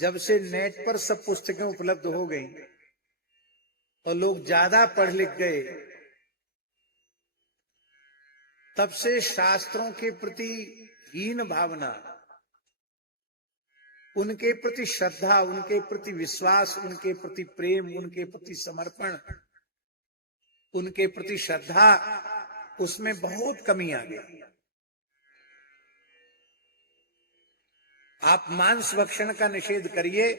जब से नेट पर सब पुस्तकें उपलब्ध हो गई और लोग ज्यादा पढ़ लिख गए, तब से शास्त्रों के प्रति हीन भावना, उनके प्रति श्रद्धा, उनके प्रति विश्वास, उनके प्रति प्रेम, उनके प्रति समर्पण, उनके प्रति श्रद्धा, उसमें बहुत कमी आ गई। आप मांस भक्षण का निषेध करिए,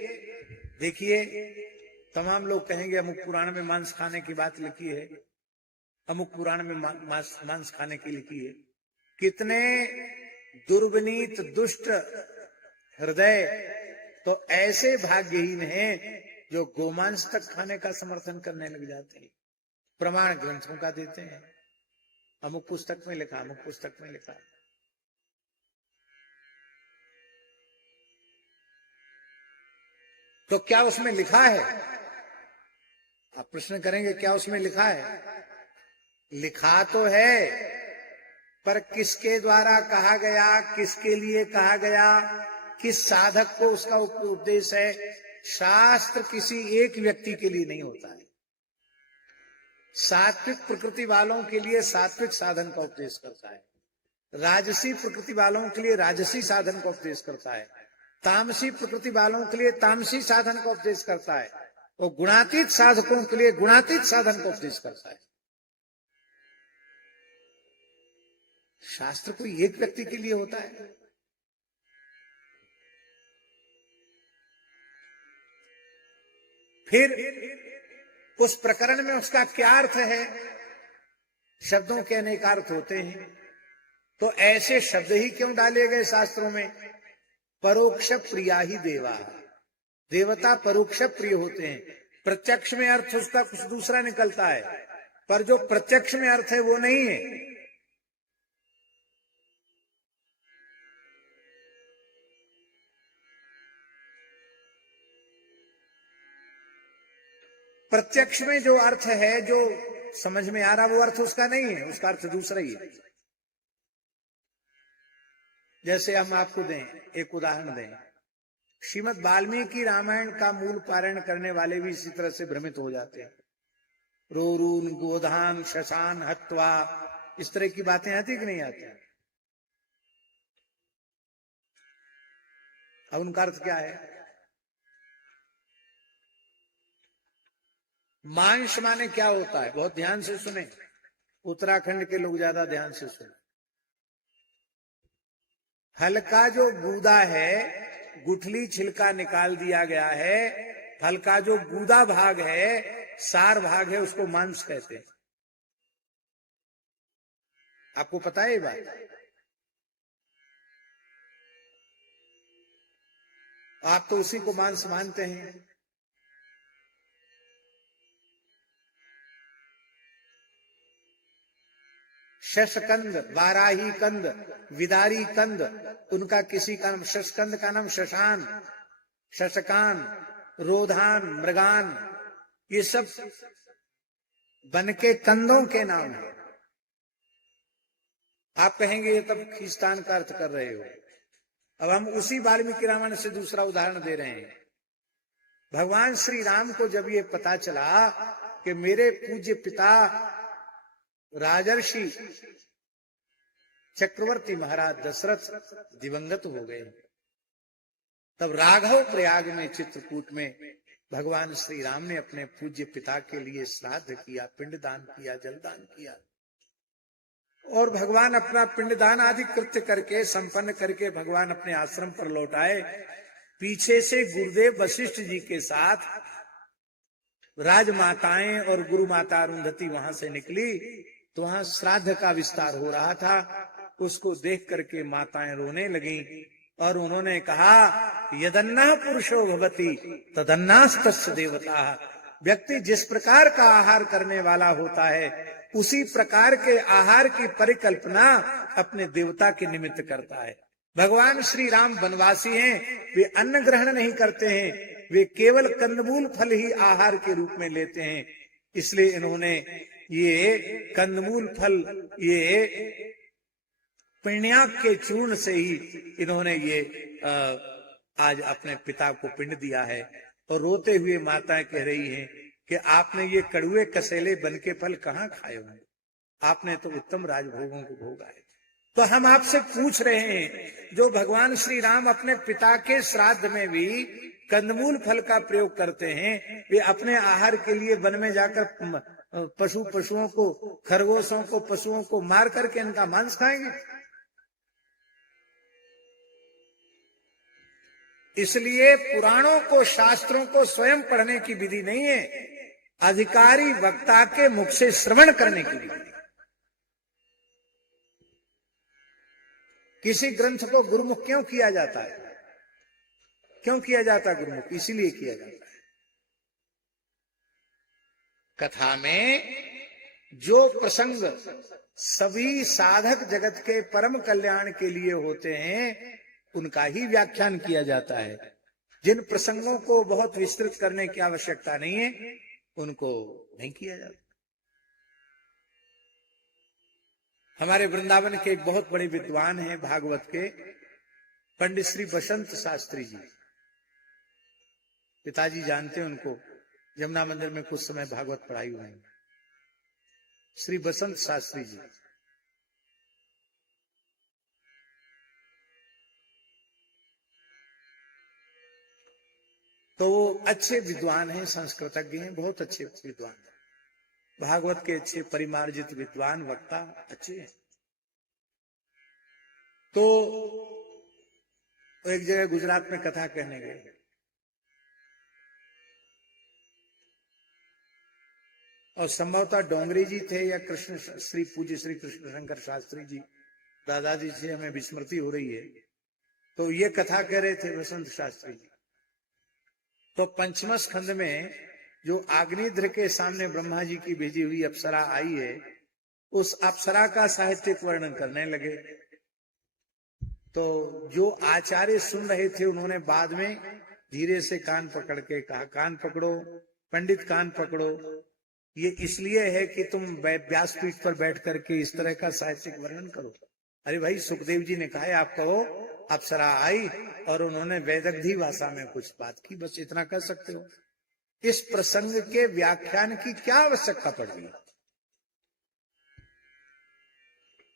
देखिए तमाम लोग कहेंगे अमुक पुराण में मांस खाने की बात लिखी है, अमुक पुराण में मांस खाने की लिखी है। कितने दुर्विनीत दुष्ट हृदय तो ऐसे भाग्यहीन हैं जो गोमांस तक खाने का समर्थन करने लग जाते हैं, प्रमाण ग्रंथों का देते हैं, अमुक पुस्तक में लिखा, अमुक पुस्तक में लिखा। तो क्या उसमें लिखा है? आप प्रश्न करेंगे क्या उसमें लिखा है? लिखा तो है, पर किसके द्वारा कहा गया, किसके लिए कहा गया, किस साधक को उसका उपदेश है? शास्त्र किसी एक व्यक्ति के लिए नहीं होता है। सात्विक प्रकृति वालों के लिए सात्विक साधन का उपदेश करता है, राजसी प्रकृति वालों के लिए राजसी साधन का उपदेश करता है, तामसी प्रकृति वालों के लिए तामसी साधन का उपदेश करता है, और गुणातीत साधकों के लिए गुणातीत साधन का उपदेश करता है। शास्त्र कोई एक व्यक्ति के लिए होता है? फिर उस प्रकरण में उसका क्या अर्थ है? शब्दों के अनेक अर्थ होते हैं, तो ऐसे शब्द ही क्यों डाले गए शास्त्रों में? परोक्ष प्रिया ही देवा, देवता परोक्ष प्रिय होते हैं। प्रत्यक्ष में अर्थ उसका कुछ दूसरा निकलता है, पर जो प्रत्यक्ष में अर्थ है वो नहीं है। प्रत्यक्ष में जो अर्थ है, जो समझ में आ रहा, वो अर्थ उसका नहीं है, उसका अर्थ दूसरा ही है। जैसे हम आपको दें, एक उदाहरण दें, श्रीमद् वाल्मीकि रामायण का मूल पारायण करने वाले भी इसी तरह से भ्रमित हो जाते हैं। रोरून गोधान शशान हत्वा, इस तरह की बातें आती कि नहीं आती? अब उनका अर्थ क्या है? मांस माने क्या होता है? बहुत ध्यान से सुने, उत्तराखंड के लोग ज्यादा ध्यान से सुने। फल का जो गूदा है, गुठली छिलका निकाल दिया गया है, फल का जो गूदा भाग है, सार भाग है, उसको मांस कहते हैं। आपको पता है ये बात? आप तो उसी को मांस मानते हैं। शशकंद, बाराही कंद, विदारी कंद, उनका किसी का नाम शशकंद का नाम शशान, शशकान, रोधान, मृगान, ये सब वन के कंदों के नाम है। आप कहेंगे ये तब खींचतान का अर्थ कर रहे हो। अब हम उसी वाल्मीकि रामायण से दूसरा उदाहरण दे रहे हैं। भगवान श्री राम को जब ये पता चला कि मेरे पूज्य पिता राजर्षि चक्रवर्ती महाराज दशरथ दिवंगत हो गए, तब राघव प्रयाग में चित्रकूट में भगवान श्री राम ने अपने पूज्य पिता के लिए श्राद्ध किया, पिंडदान किया, जलदान किया। और भगवान अपना पिंडदान आदि कृत्य करके संपन्न करके भगवान अपने आश्रम पर लौट आए। पीछे से गुरुदेव वशिष्ठ जी के साथ राजमाताएं और गुरु माता अरुंधति वहां से निकली, तो वहां श्राद्ध का विस्तार हो रहा था। उसको देख करके माताएं रोने लगी और उन्होंने कहा, यदन्ना पुरुषो भवति तदन्नास्तस्य देवता। व्यक्ति जिस प्रकार का आहार करने वाला होता है, उसी प्रकार के आहार की परिकल्पना अपने देवता के निमित्त करता है। भगवान श्री राम वनवासी हैं, वे अन्न ग्रहण नहीं करते हैं, वे केवल कंदमूल फल ही आहार के रूप में लेते हैं। इसलिए इन्होंने ये कंदमूल फल, ये पिण्याक के चूर्ण से ही इन्होंने ये आज अपने पिता को पिंड दिया है, और रोते हुए माताएं कह रही हैं कि आपने ये कड़ुए कसेले बन के फल कहाँ खाए होंगे, आपने तो उत्तम राजभोगों को भोगा है। तो हम आपसे पूछ रहे हैं, जो भगवान श्री राम अपने पिता के श्राद्ध में भी कंदमूल फल का प्रयोग करते हैं, वे अपने आहार के लिए वन में जाकर पशुओं को, खरगोशों को, पशुओं को मार करके इनका मांस खाएंगे? इसलिए पुराणों को, शास्त्रों को स्वयं पढ़ने की विधि नहीं है, अधिकारी वक्ता के मुख से श्रवण करने की विधि। किसी ग्रंथ को गुरुमुख क्यों किया जाता है? क्यों किया जाता है गुरुमुख? इसीलिए किया जाता है, कथा में जो प्रसंग सभी साधक जगत के परम कल्याण के लिए होते हैं, उनका ही व्याख्यान किया जाता है। जिन प्रसंगों को बहुत विस्तृत करने की आवश्यकता नहीं है, उनको नहीं किया जाता। हमारे वृंदावन के एक बहुत बड़े विद्वान हैं भागवत के, पंडित श्री बसंत शास्त्री जी। पिताजी जानते हैं उनको, यमुना मंदिर में कुछ समय भागवत पढ़ाई हुई। श्री बसंत शास्त्री जी तो वो अच्छे विद्वान हैं, संस्कृतज्ञ हैं, बहुत अच्छे विद्वान हैं, भागवत के अच्छे परिमार्जित विद्वान वक्ता अच्छे हैं। तो एक जगह गुजरात में कथा कहने गए, और संभवतः डोंगरी जी थे या कृष्ण श्री पूज्य श्री कृष्ण शंकर शास्त्री जी, दादाजी से हमें विस्मृति हो रही है। तो ये कथा कह रहे थे बसंत शास्त्री जी। तो पंचम स्कंद में जो आग्नेयद्र के सामने ब्रह्मा जी की भेजी हुई अप्सरा आई है, उस अप्सरा का साहित्यिक वर्णन करने लगे। तो जो आचार्य सुन रहे थे, उन्होंने बाद में धीरे से कान पकड़ के कहा, कान पकड़ो पंडित, कान पकड़ो, ये इसलिए है कि तुम व्यासपीठ पर बैठ करके इस तरह का साहित्यिक वर्णन करो। अरे भाई, सुखदेव जी ने कहा है आप कहो अप्सरा आई और उन्होंने वैदग्धी भाषा में कुछ बात की, बस इतना कर सकते हो। इस प्रसंग के व्याख्यान की क्या आवश्यकता पड़ रही है?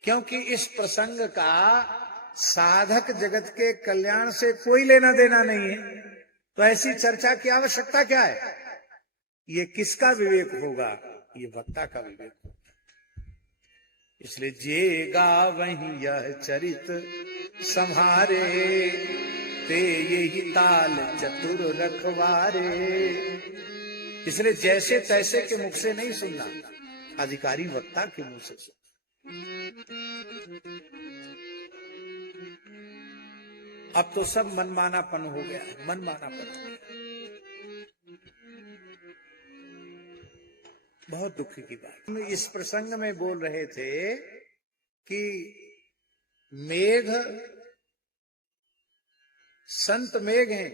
क्योंकि इस प्रसंग का साधक जगत के कल्याण से कोई लेना देना नहीं है, तो ऐसी चर्चा की आवश्यकता क्या है? ये किसका विवेक होगा? ये वक्ता का विवेक होगा। इसलिए जे गावहीं यह चरित संहारे, ते यही ताल चतुर रखवारे। इसलिए जैसे तैसे के मुख से नहीं सुनना, अधिकारी वक्ता के मुंह से सुनना। अब तो सब मनमानापन हो गया है, मनमानापन हो गया। बहुत दुख की बात। हम इस प्रसंग में बोल रहे थे कि मेघ, संत मेघ हैं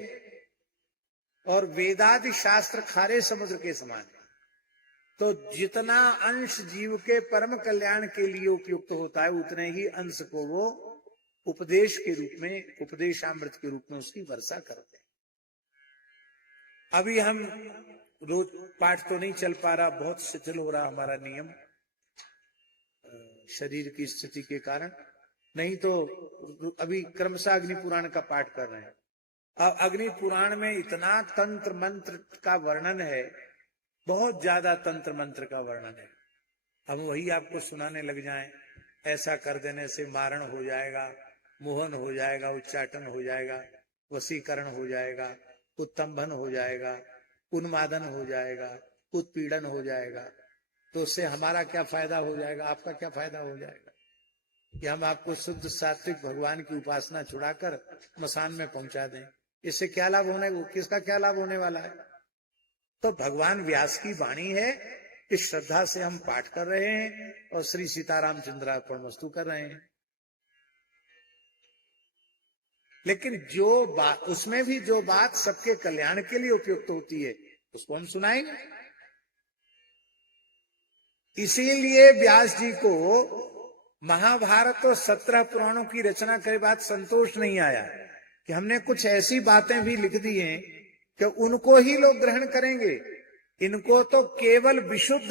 और वेदादि शास्त्र खारे समुद्र के समान है। तो जितना अंश जीव के परम कल्याण के लिए उपयुक्त होता है, उतने ही अंश को वो उपदेश के रूप में, उपदेशामृत के रूप में उसकी वर्षा करते हैं। अभी हम रोज पाठ तो नहीं चल पा रहा, बहुत शिथिल हो रहा हमारा नियम शरीर की स्थिति के कारण, नहीं तो अभी क्रमशः अग्नि पुराण का पाठ कर रहे हैं। अब अग्नि पुराण में इतना तंत्र मंत्र का वर्णन है, बहुत ज्यादा तंत्र मंत्र का वर्णन है। हम वही आपको सुनाने लग जाएं, ऐसा कर देने से मारण हो जाएगा, मोहन हो जाएगा, उच्चाटन हो जाएगा, वशीकरण हो जाएगा, उत्तंभन हो जाएगा, उन्मादन हो जाएगा, उत्पीड़न हो जाएगा, तो उससे हमारा क्या फायदा हो जाएगा, आपका क्या फायदा हो जाएगा? कि हम आपको शुद्ध सात्विक भगवान की उपासना छुड़ाकर मसान में पहुंचा दें, इससे क्या लाभ होने, किसका क्या लाभ होने वाला है? तो भगवान व्यास की वाणी है, इस श्रद्धा से हम पाठ कर रहे हैं और श्री सीतारामचंद्रार्पणमस्तु कर रहे हैं। लेकिन जो बात, उसमें भी जो बात सबके कल्याण के लिए उपयुक्त होती है, उसको हम सुनाएंगे। इसीलिए व्यास जी को महाभारत और 17 पुराणों की रचना के बाद संतोष नहीं आया कि हमने कुछ ऐसी बातें भी लिख दी हैं कि उनको ही लोग ग्रहण करेंगे। इनको तो केवल विशुद्ध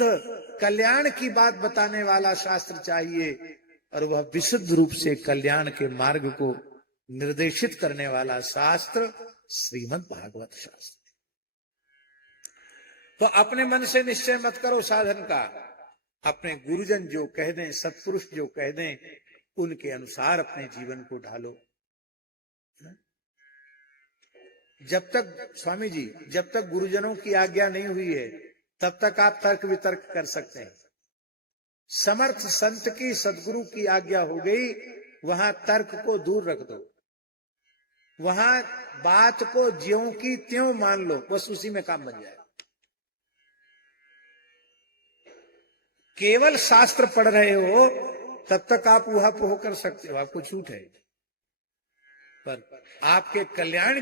कल्याण की बात बताने वाला शास्त्र चाहिए, और वह विशुद्ध रूप से कल्याण के मार्ग को निर्देशित करने वाला शास्त्र श्रीमद् भागवत शास्त्र। तो अपने मन से निश्चय मत करो साधन का, अपने गुरुजन जो कह दें, सत्पुरुष जो कह दें, उनके अनुसार अपने जीवन को ढालो। जब तक स्वामी जी, जब तक गुरुजनों की आज्ञा नहीं हुई है तब तक आप तर्क वितर्क कर सकते हैं। समर्थ संत की, सदगुरु की आज्ञा हो गई, वहां तर्क को दूर रख दो, वहां बात को ज्यों की त्यों मान लो, बस उसी में काम बन जाए। केवल शास्त्र पढ़ रहे हो तब तक आप ऊहा पोह कर सकते हो, आपको छूट है, पर आपके कल्याण